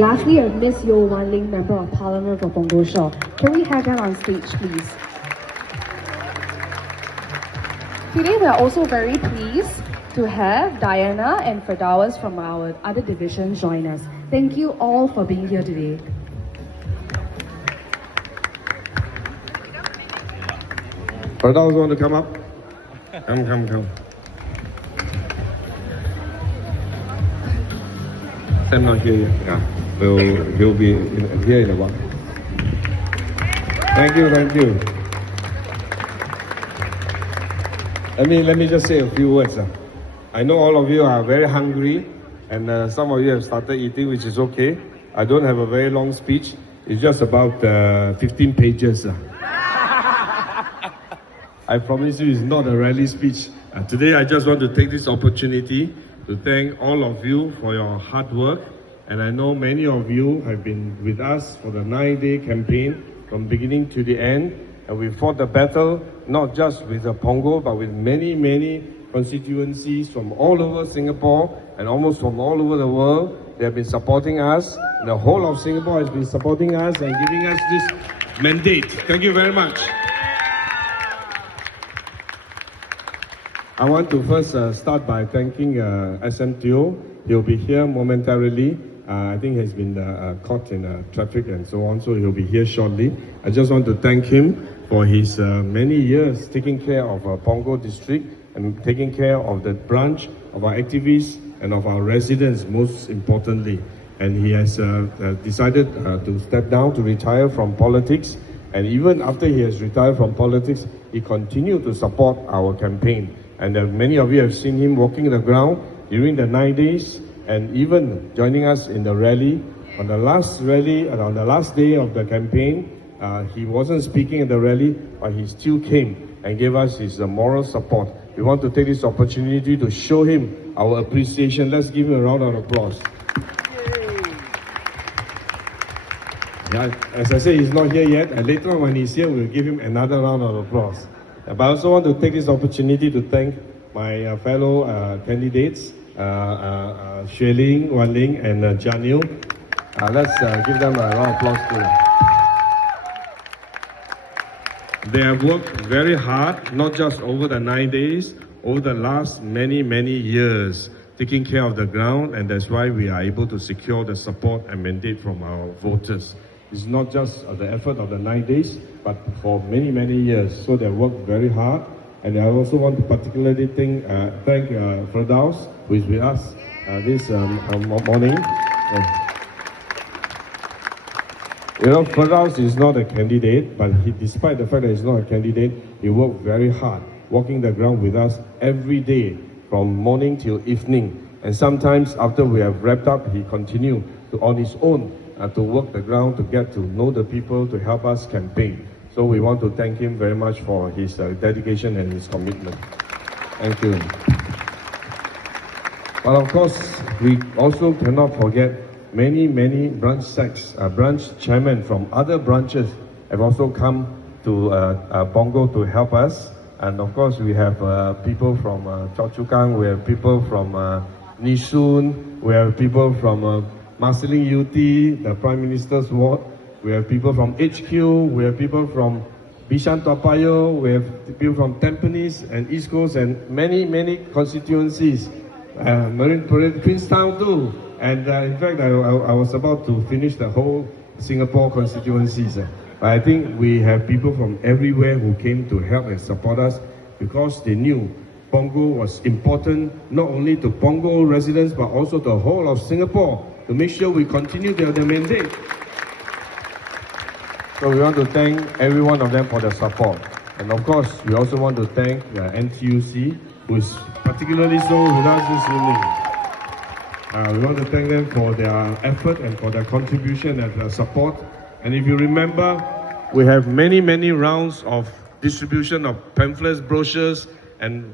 Lastly, Miss Yo Wan Ling, Member of Parliament for PUNGOL Shaw. Can we have that on stage, please? Today, we are also very pleased to have Diana and Firdaus from our other divisions join us. Thank you all for being here today. Firdaus, want to come up? Come. Sam not here yet. Yeah. He'll be here in a while. Thank you. Let me just say a few words. I know all of you are very hungry, and some of you have started eating, which is okay. I don't have a very long speech. It's just about 15 pages. I promise you it's not a rally speech. Today I just want to take this opportunity to thank all of you for your hard work. And I know many of you have been with us for the 9-day campaign from beginning to the end. And we fought the battle, not just with the PUNGOL, but with many constituencies from all over Singapore and almost from all over the world. They have been supporting us. The whole of Singapore has been supporting us and giving us this mandate. Thank you very much. I want to first start by thanking SMTO. He'll be here momentarily. I think he's been caught in traffic and so on, so he'll be here shortly. I just want to thank him for his many years taking care of PUNGOL district and taking care of the branch, of our activists and of our residents, most importantly. And he has decided to step down, to retire from politics. And even after he has retired from politics, he continued to support our campaign. And many of you have seen him walking the ground during the 9 days, and even joining us in the rally. On the last rally and on the last day of the campaign, he wasn't speaking at the rally, but he still came and gave us his moral support. We want to take this opportunity to show him our appreciation. Let's give him a round of applause. Yeah, as I say, he's not here yet, and later on when he's here, we'll give him another round of applause. But I also want to take this opportunity to thank my fellow candidates, Xuan Ling, Wan Ling, and Janil. Let's give them a round of applause too. They have worked very hard, not just over the 9 days, over the last many years, taking care of the ground, and that's why we are able to secure the support and mandate from our voters. It's not just the effort of the 9 days, but for many years. So they worked very hard. And I also want to particularly thank Firdaus, who is with us this morning. Firdaus is not a candidate, but despite the fact that he's not a candidate, he worked very hard, walking the ground with us every day, from morning till evening. And sometimes after we have wrapped up, he continued on his own to work the ground, to get to know the people, to help us campaign. So we want to thank him very much for his dedication and his commitment. Thank you. But of course, we also cannot forget many branch chairmen from other branches have also come to PUNGOL to help us. And of course, we have people from Choa Chu Kang, we have people from Nisun, we have people from Marsiling UT, the Prime Minister's ward. We have people from HQ, we have people from Bishan Toa Payoh, we have people from Tampines and East Coast, and many constituencies. Marine Parade, Queenstown too. And in fact, I was about to finish the whole Singapore constituencies. But I think we have people from everywhere who came to help and support us because they knew PUNGOL was important, not only to PUNGOL residents, but also to the whole of Singapore, to make sure we continue the mandate. So we want to thank every one of them for their support. And of course, we also want to thank NTUC, who is particularly so with us this evening. We want to thank them for their effort and for their contribution and their support. And if you remember, we have many rounds of distribution of pamphlets, brochures, and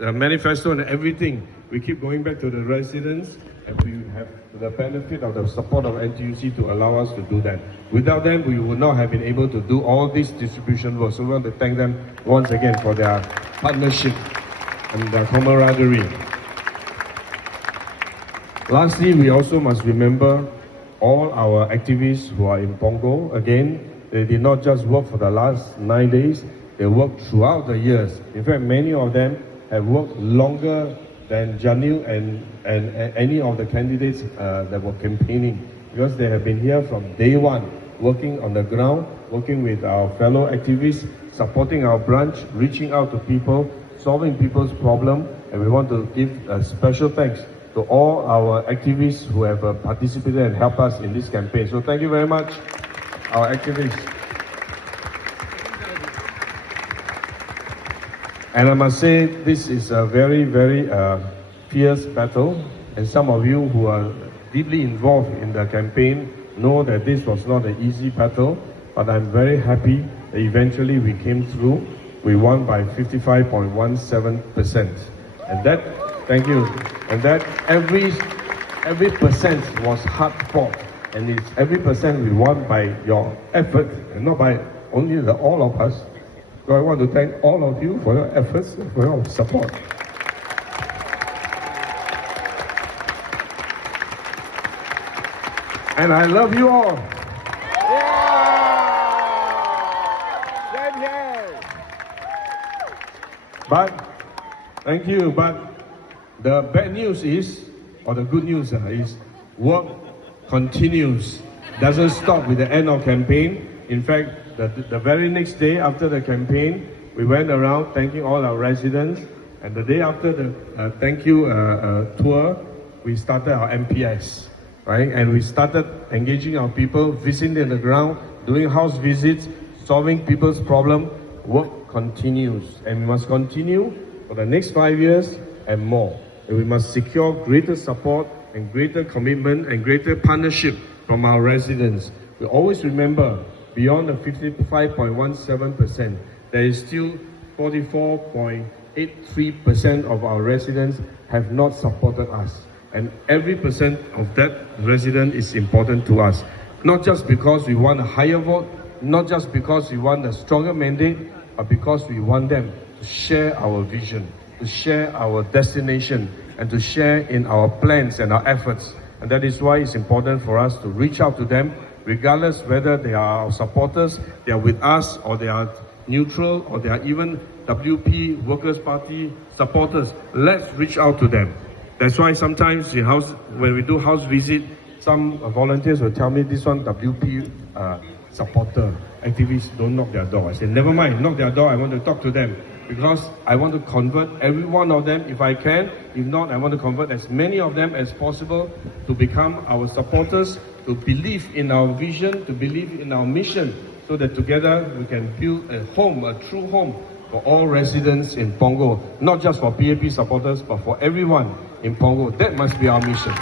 manifesto and everything. We keep going back to the residents, and we have the benefit of the support of NTUC to allow us to do that. Without them, we would not have been able to do all this distribution work. So we want to thank them once again for their partnership and their camaraderie. Lastly, we also must remember all our activists who are in PUNGOL. Again, they did not just work for the last 9 days, they worked throughout the years. In fact, many of them have worked longer than Janil and any of the candidates that were campaigning, because they have been here from day one, working on the ground, working with our fellow activists, supporting our branch, reaching out to people, solving people's problems, and we want to give a special thanks to all our activists who have participated and helped us in this campaign. So thank you very much, our activists. And I must say, this is a very, very fierce battle, and some of you who are deeply involved in the campaign know that this was not an easy battle, but I'm very happy that eventually we came through. We won by 55.17%. And that, thank you, and that every percent was hard fought, and it's every percent we won by your effort, and not by only all of us. So I want to thank all of you for your efforts, for your support. And I love you all. But, thank you, but the bad news is, or the good news is, work continues. Doesn't stop with the end of campaign. In fact, the very next day after the campaign, we went around thanking all our residents. And the day after the thank you tour, we started our MPS, right? And we started engaging our people, visiting the ground, doing house visits, solving people's problems. Work continues, and we must continue for the next 5 years and more. And we must secure greater support and greater commitment and greater partnership from our residents. We always remember, beyond the 55.17%, there is still 44.83% of our residents have not supported us. And every percent of that resident is important to us. Not just because we want a higher vote, not just because we want a stronger mandate, but because we want them to share our vision, to share our destination, and to share in our plans and our efforts. And that is why it's important for us to reach out to them, regardless whether they are our supporters, they are with us, or they are neutral, or they are even WP, Workers' Party supporters. Let's reach out to them. That's why sometimes when we do house visit, some volunteers will tell me, this one WP supporter, activists, don't knock their door. I say, never mind, knock their door, I want to talk to them. Because I want to convert every one of them if I can. If not, I want to convert as many of them as possible to become our supporters, to believe in our vision, to believe in our mission, so that together we can build a home, a true home for all residents in PUNGOL. Not just for PAP supporters, but for everyone in PUNGOL. That must be our mission.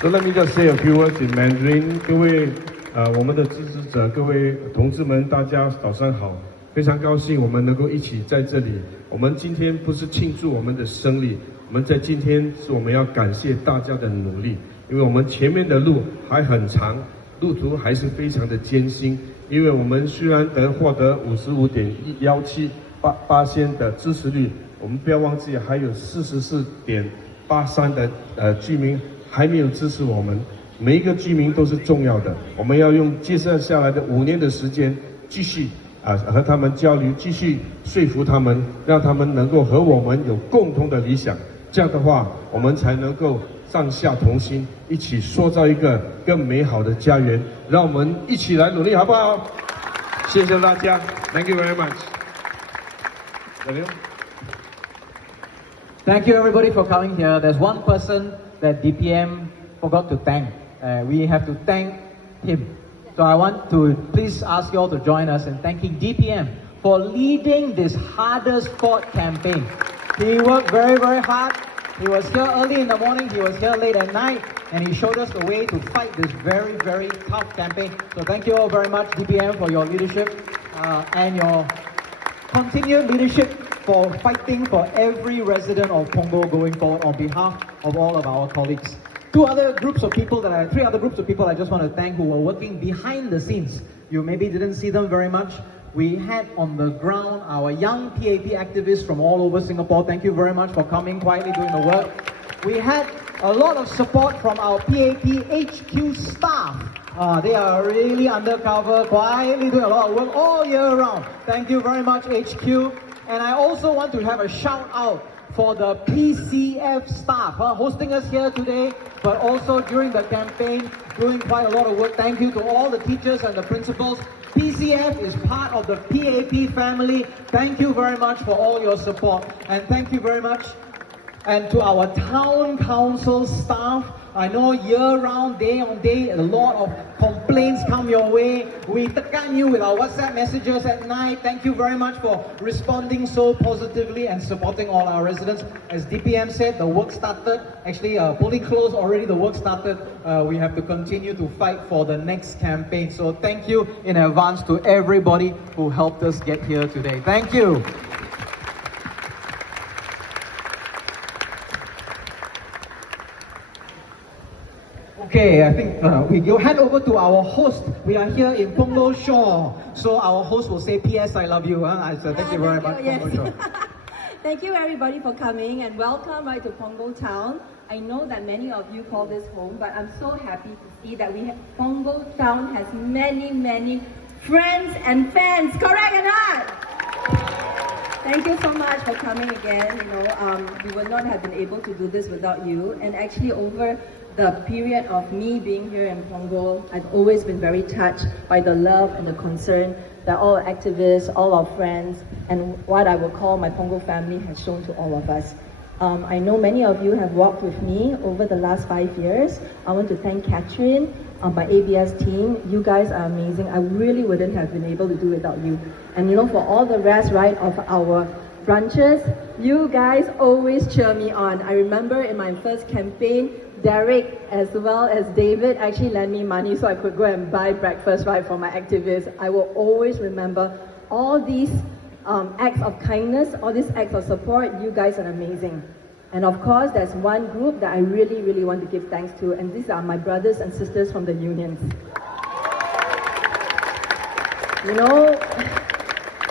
So let me just say a few words in Mandarin. 各位我们的支持者，各位同志们，大家早上好。非常高兴我们能够一起在这里。我们今天不是庆祝我们的胜利，我们在今天是我们要感谢大家的努力，因为我们前面的路还很长，路途还是非常的艰辛。因为我们虽然获得55.178%的支持率，我们不要忘记还有44.83%的居民还没有支持我们。每一个居民都是重要的，我们要用接下来的5年的时间继续和他们交流，继续说服他们，让他们能够和我们有共同的理想。这样的话，我们才能够上下同心，一起塑造一个更美好的家园。让我们一起来努力，好不好？谢谢大家 ，Thank you very much。Thank you everybody for coming here. There's one person that DPM forgot to thank. We have to thank him. So I want to please ask you all to join us in thanking DPM for leading this hardest fought campaign. He worked very, very hard. He was here early in the morning, he was here late at night, and he showed us the way to fight this very, very tough campaign. So thank you all very much, DPM, for your leadership and your continued leadership for fighting for every resident of PUNGOL going forward on behalf of all of our colleagues. Three other groups of people I just want to thank who were working behind the scenes. You maybe didn't see them very much. We had on the ground our young PAP activists from all over Singapore. Thank you very much for coming quietly doing the work. we had a lot of support from our PAP HQ staff. They are really undercover, quietly doing a lot of work all year round. Thank you very much, HQ. And I also want to have a shout out for the PCF staff hosting us here today, but also during the campaign, doing quite a lot of work. Thank you to all the teachers and the principals. PCF is part of the PAP family. Thank you very much for all your support. And thank you very much. And to our town council staff, I know year-round, day on day, a lot of complaints come your way. We tekan you with our WhatsApp messages at night. Thank you very much for responding so positively and supporting all our residents. As DPM said, the work started. Actually, fully closed already, the work started. We have to continue to fight for the next campaign. So thank you in advance to everybody who helped us get here today. Thank you. Okay, I think we'll hand over to our host. We are here in Punggol Shore. So our host will say, P.S. I love you. So thank you very much, yes. Punggol Shore. Thank you everybody for coming and welcome right to Punggol Town. I know that many of you call this home, but I'm so happy to see that Punggol Town has many friends and fans, correct or not? Thank you so much for coming again. We would not have been able to do this without you. And actually over the period of me being here in Punggol, I've always been very touched by the love and the concern that all activists, all our friends, and what I would call my Punggol family has shown to all of us. I know many of you have walked with me over the last 5 years. I want to thank Catherine, my ABS team. You guys are amazing. I really wouldn't have been able to do without you. And for all the rest, right, of our branches, you guys always cheer me on. I remember in my first campaign, Derek as well as David actually lent me money so I could go and buy breakfast right for my activists. I will always remember all these acts of kindness, all these acts of support. You guys are amazing. And of course, there's one group that I really want to give thanks to, and these are my brothers and sisters from the unions.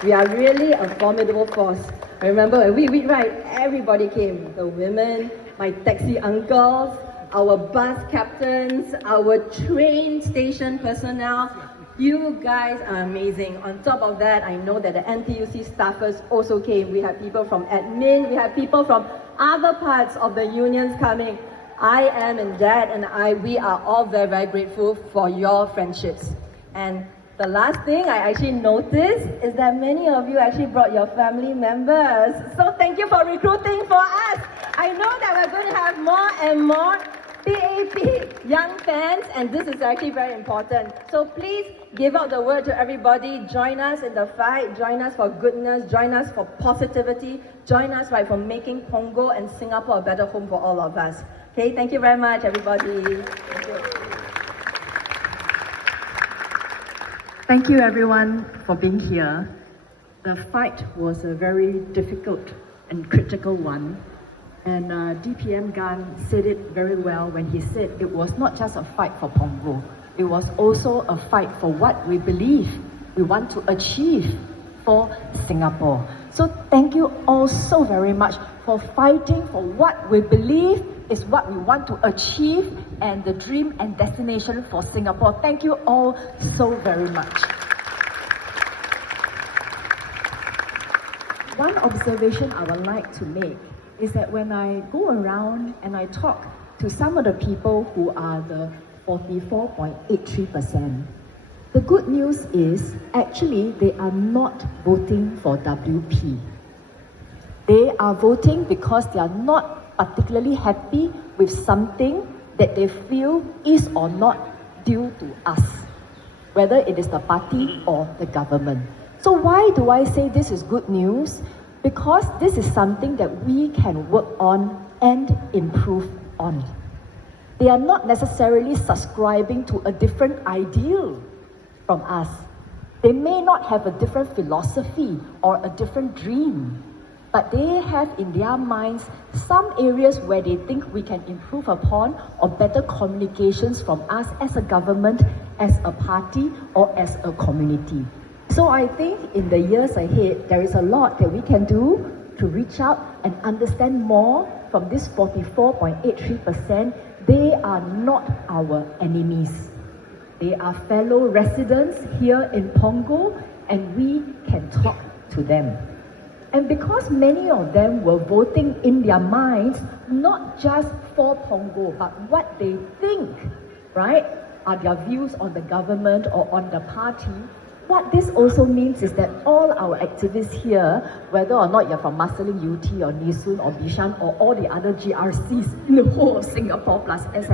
We are really a formidable force. I remember when we right, everybody came. The women, my taxi uncles, our bus captains, our train station personnel. You guys are amazing. On top of that, I know that the NTUC staffers also came. We had people from admin, we had people from other parts of the unions coming. I am and Dad and we are all very grateful for your friendships. And the last thing I actually noticed is that many of you actually brought your family members. So thank you for recruiting for us. I know that we're going to have more and more PAP young fans, and this is actually very important. So please give out the word to everybody. Join us in the fight. Join us for goodness. Join us for positivity. Join us for making Punggol and Singapore a better home for all of us. Okay, thank you very much, everybody. Thank you. Thank you everyone for being here. The fight was a very difficult and critical one. And DPM Gan said it very well when he said it was not just a fight for Punggol. It was also a fight for what we believe we want to achieve for Singapore. So thank you all so very much for fighting for what we believe is what we want to achieve and the dream and destination for Singapore. Thank you all so very much. One observation I would like to make is that when I go around and I talk to some of the people who are the 44.83%, the good news is actually they are not voting for WP. They are voting because they are not particularly happy with something that they feel is or not due to us, whether it is the party or the government. So why do I say this is good news? Because this is something that we can work on and improve on. They are not necessarily subscribing to a different ideal from us. They may not have a different philosophy or a different dream, but they have in their minds some areas where they think we can improve upon, or better communications from us as a government, as a party, or as a community. So I think in the years ahead, there is a lot that we can do to reach out and understand more from this 44.83%. They are not our enemies. They are fellow residents here in PUNGOL, and we can talk to them. And because many of them were voting in their minds, not just for PUNGOL, but what they think, right, are their views on the government or on the party. What this also means is that all our activists here, whether or not you're from Marsiling UT or Nee Soon or Bishan or all the other GRCs in the whole of Singapore plus SM,